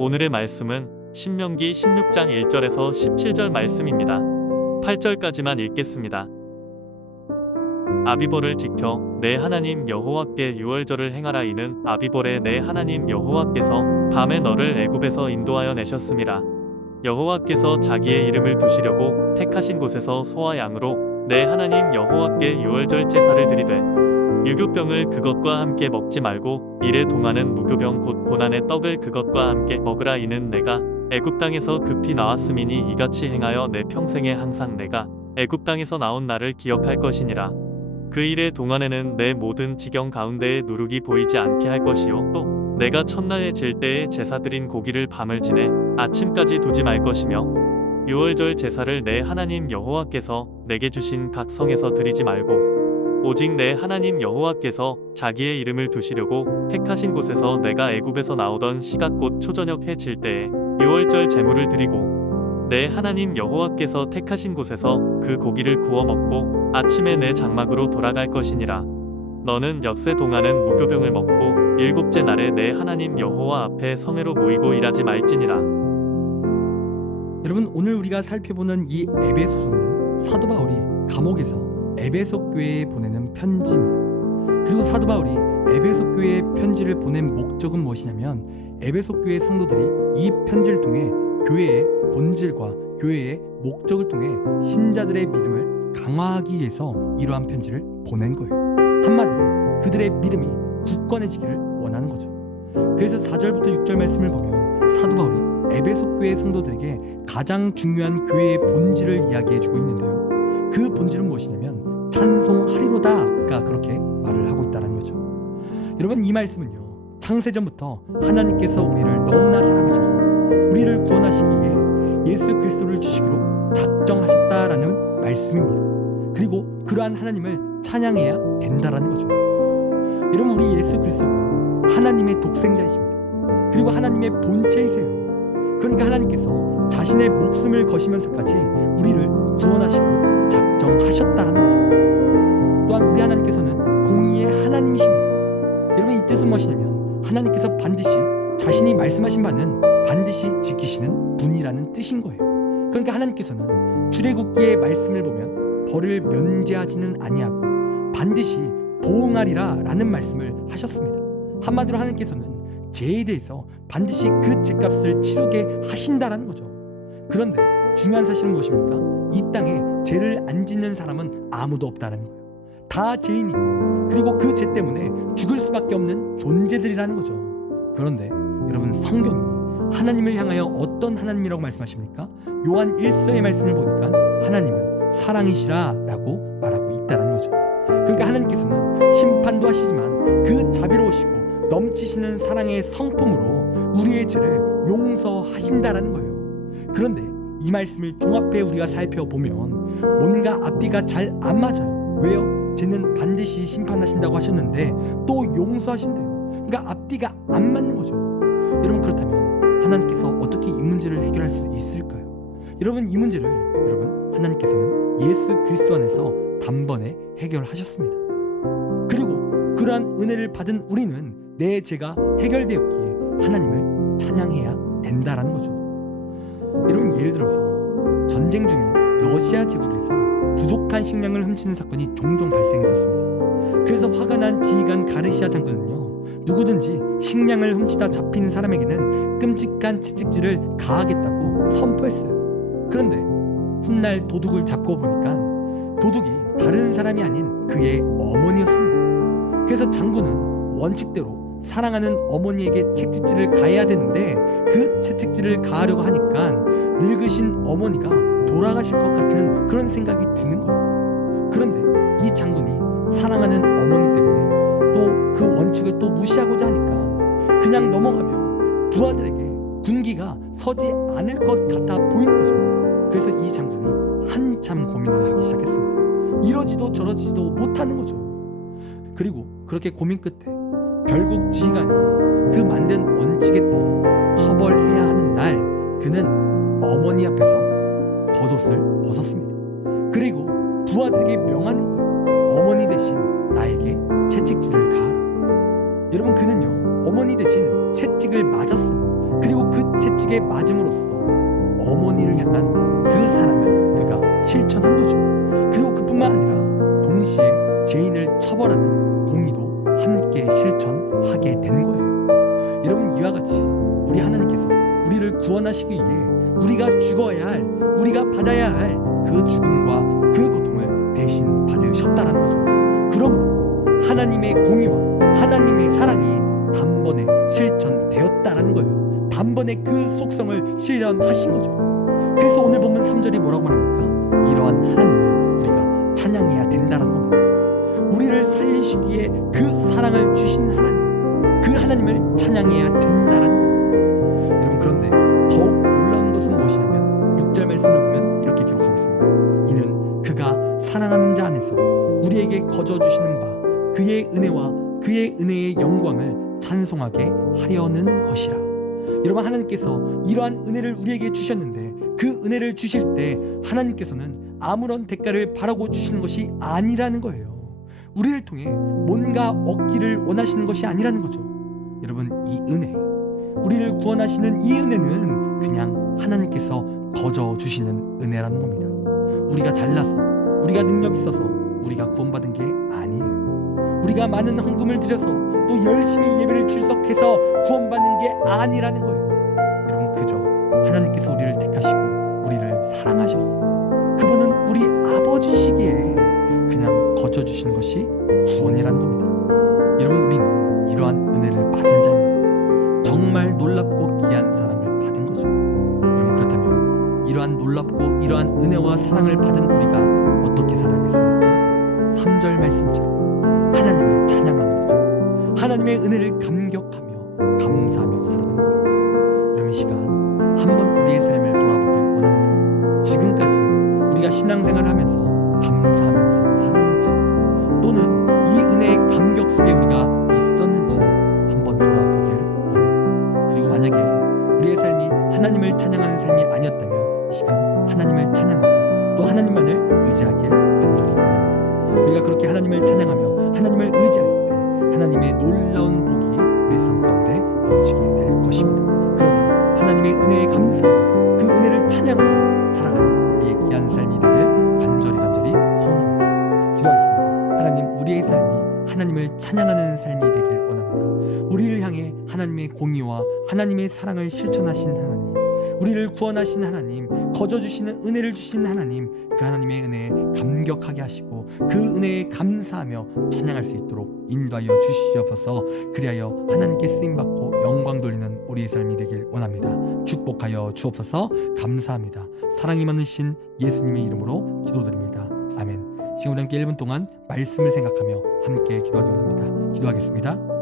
오늘의 말씀은 신명기 16장 1절에서 17절 말씀입니다. 8절까지만 읽겠습니다. 아비볼을 지켜 내 하나님 여호와께 유월절을 행하라. 이는 아비볼에 내 하나님 여호와께서 밤에 너를 애굽에서 인도하여 내셨음이라. 여호와께서 자기의 이름을 두시려고 택하신 곳에서 소와 양으로 내 하나님 여호와께 유월절 제사를 드리되 유교병을 그것과 함께 먹지 말고 이래 동하는 무교병 곧 고난의 떡을 그것과 함께 먹으라. 이는 내가 애굽 땅에서 급히 나왔음이니 이같이 행하여 내 평생에 항상 내가 애굽 땅에서 나온 날을 기억할 것이니라. 그 일의 동안에는 내 모든 지경 가운데에 누룩이 보이지 않게 할 것이요 또 내가 첫날에 질 때에 제사 드린 고기를 밤을 지내 아침까지 두지 말 것이며 유월절 제사를 내 하나님 여호와께서 내게 주신 각 성에서 드리지 말고 오직 내 하나님 여호와께서 자기의 이름을 두시려고 택하신 곳에서 내가 애굽에서 나오던 시각 곧 초저녁 해 질 때에 유월절 제물을 드리고 내 하나님 여호와께서 택하신 곳에서 그 고기를 구워 먹고 아침에 내 장막으로 돌아갈 것이니라. 너는 엿새 동안은 무교병을 먹고 일곱째 날에 내 하나님 여호와 앞에 성회로 모이고 일하지 말지니라. 여러분, 오늘 우리가 살펴보는 이 에베소서는 사도 바울이 감옥에서 에베소 교회에 보내는 편지입니다. 그리고 사도 바울이 에베소 교회에 편지를 보낸 목적은 무엇이냐면 에베소 교회 성도들이 이 편지를 통해 교회의 본질과 교회의 목적을 통해 신자들의 믿음을 강화하기 위해서 이러한 편지를 보낸 거예요. 한마디로 그들의 믿음이 굳건해지기를 원하는 거죠. 그래서 4절부터 6절 말씀을 보면 사도 바울이 에베소 교회 성도들에게 가장 중요한 교회의 본질을 이야기해주고 있는데요. 그 본질은 무엇이냐면 찬송하리로다, 그가 그렇게 말을 하고 있다는 거죠. 여러분, 이 말씀은요, 창세전부터 하나님께서 우리를 너무나 사랑하셔서 우리를 구원하시기에 예수 그리스도를 주시기로 작정하셨다라는 말씀입니다. 그리고 그러한 하나님을 찬양해야 된다라는 거죠. 여러분, 우리 예수 그리스도는 하나님의 독생자이십니다. 그리고 하나님의 본체이세요. 그러니까 하나님께서 자신의 목숨을 거시면서까지 우리를 구원하시기로 작정하셨다라는 거죠. 또한 우리 하나님께서는 공의의 하나님이십니다. 여러분, 이 뜻은 무엇이냐면 하나님께서 반드시 자신이 말씀하신 바는 반드시 지키시는 분이라는 뜻인 거예요. 그러니까 하나님께서는 출애굽기의 말씀을 보면 벌을 면제하지는 아니하고 반드시 보응하리라 라는 말씀을 하셨습니다. 한마디로 하나님께서는 죄에 대해서 반드시 그 죄값을 치르게 하신다라는 거죠. 그런데 중요한 사실은 무엇입니까? 이 땅에 죄를 안 짓는 사람은 아무도 없다는 거예요. 다 죄인이고 그리고 그 죄 때문에 죽을 수밖에 없는 존재들이라는 거죠. 그런데 여러분, 성경이 하나님을 향하여 어떤 하나님이라고 말씀하십니까? 요한 1서의 말씀을 보니까 하나님은 사랑이시라 라고 말하고 있다는 거죠. 그러니까 하나님께서는 심판도 하시지만 그 자비로우시고 넘치시는 사랑의 성품으로 우리의 죄를 용서하신다라는 거예요. 그런데 이 말씀을 종합해 우리가 살펴보면 뭔가 앞뒤가 잘 안 맞아요. 왜요? 죄는 반드시 심판하신다고 하셨는데 또 용서하신대요. 그러니까 앞뒤가 안 맞는 거죠. 여러분, 그렇다면 하나님께서 어떻게 이 문제를 해결할 수 있을까요? 여러분, 이 문제를 하나님께서는 예수 그리스도 안에서 단번에 해결하셨습니다. 그리고 그러한 은혜를 받은 우리는 내 죄가 해결되었기에 하나님을 찬양해야 된다라는 거죠. 여러분, 예를 들어서 전쟁 중인 러시아 제국에서 부족한 식량을 훔치는 사건이 종종 발생했었습니다. 그래서 화가 난 지휘관 가르시아 장군은요, 누구든지 식량을 훔치다 잡힌 사람에게는 끔찍한 채찍질을 가하겠다고 선포했어요. 그런데 훗날 도둑을 잡고 보니까 도둑이 다른 사람이 아닌 그의 어머니였습니다. 그래서 장군은 원칙대로 사랑하는 어머니에게 채찍질을 가해야 되는데 그 채찍질을 가하려고 하니까 늙으신 어머니가 돌아가실 것 같은 그런 생각이 드는 거예요. 그런데 이 장군이 사랑하는 어머니 때문에 또 그 원칙을 또 무시하고자 하니까 그냥 넘어가면 부하들에게 군기가 서지 않을 것 같아 보이는 거죠. 그래서 이 장군이 한참 고민을 하기 시작했습니다. 이러지도 저러지도 못하는 거죠. 그리고 그렇게 고민 끝에 결국 지휘관이 그 만든 원칙에 따라 처벌해야 하는 날, 그는 어머니 앞에서 겉옷을 벗었습니다. 그리고 부하들에게 명하는 거예요. 어머니 대신 나에게 채찍질을 가하라. 여러분, 그는요 어머니 대신 채찍을 맞았어요. 그리고 그 채찍에 맞음으로써 어머니를 향한 그 사랑을 그가 실천한 거죠. 그리고 그뿐만 아니라 동시에 죄인을 처벌하는 공의도 함께 실천하게 된 거예요. 여러분, 이와 같이 우리 하나님께서 우리를 구원하시기 위해 우리가 죽어야 할, 우리가 받아야 할 그 죽음과 그 고통을 대신 받으셨다라는 거죠. 그러므로 하나님의 공의와 하나님의 사랑이 단번에 실천되었다라는 거예요. 단번에 그 속성을 실현하신 거죠. 그래서 오늘 본문 3절에 뭐라고 말합니까? 이러한 하나님을 우리가 찬양해야 된다는 겁니다. 우리를 살리시기에 그 사랑을 주신 하나님, 그 하나님을 찬양해야 된다는 거예요. 여러분, 그런데 더욱 놀라운 것은 무엇이냐면 6절 말씀을 보면 이렇게 기록하고 있습니다. 이는 그가 사랑하는 자 안에서 우리에게 거저 주시는 바 그의 은혜와 그의 은혜의 영광을 찬송하게 하려는 것이라. 여러분, 하나님께서 이러한 은혜를 우리에게 주셨는데 그 은혜를 주실 때 하나님께서는 아무런 대가를 바라고 주시는 것이 아니라는 거예요. 우리를 통해 뭔가 얻기를 원하시는 것이 아니라는 거죠. 여러분, 이 은혜, 우리를 구원하시는 이 은혜는 그냥 하나님께서 거저 주시는 은혜라는 겁니다. 우리가 잘나서, 우리가 능력 있어서 우리가 구원받은 게 아니에요. 우리가 많은 헌금을 들여서 또 열심히 예배를 출석해서 구원받는 게 아니라는 거예요. 여러분, 그저 하나님께서 우리를 택하시고 우리를 사랑하셔서 그분은 우리 아버지시기에 그냥 거저 주시는 것이 구원이라는 겁니다. 여러분, 우리는 이러한 은혜를 받은 자입니다. 정말 놀랍고 귀한 사랑을 받은 거죠. 여러분, 그렇다면 이러한 놀랍고 이러한 은혜와 사랑을 받은 우리가 어떻게 살아야겠습니까? 3절 말씀처럼 하나님을 찬양하는 거죠. 하나님의 은혜를 감격하며 감사하며 살아가는 거예요. 여러분, 이 시간 한번 우리의 삶을 돌아보길 원합니다. 지금까지 우리가 신앙생활을 하면서 감사하면서 살았는지, 또는 이 은혜의 감격 속에 우리가 있었는지 한번 돌아보길 원해요. 그리고 만약에 우리의 삶이 하나님을 찬양하는 삶이 아니었다면 이 시간 하나님을 찬양하고 또 하나님만을 의지하길 간절히 원합니다. 우리가 그렇게 하나님을 찬양하며 하나님을 의지할 때 하나님의 놀라운 복이 우리의 삶 가운데 넘치게 될 것입니다. 그러니 하나님의 은혜에 감사하며 그 은혜를 찬양하며 살아가는 우리의 귀한 삶이 되기를 간절히 소원합니다. 기도하겠습니다. 하나님, 우리의 삶이 하나님을 찬양하는 삶이 되길 원합니다. 우리를 향해 하나님의 공의와 하나님의 사랑을 실천하신 하나님, 우리를 구원하신 하나님, 거저 주시는 은혜를 주신 하나님, 그 하나님의 은혜에 감격하게 하시고 그 은혜에 감사하며 찬양할 수 있도록 인도하여 주시옵소서. 그리하여 하나님께 쓰임받고 영광 돌리는 우리의 삶이 되길 원합니다. 축복하여 주옵소서. 감사합니다. 사랑이 많으신 예수님의 이름으로 기도드립니다. 아멘. 지금 우리 함께 1분 동안 말씀을 생각하며 함께 기도하기 원합니다. 기도하겠습니다.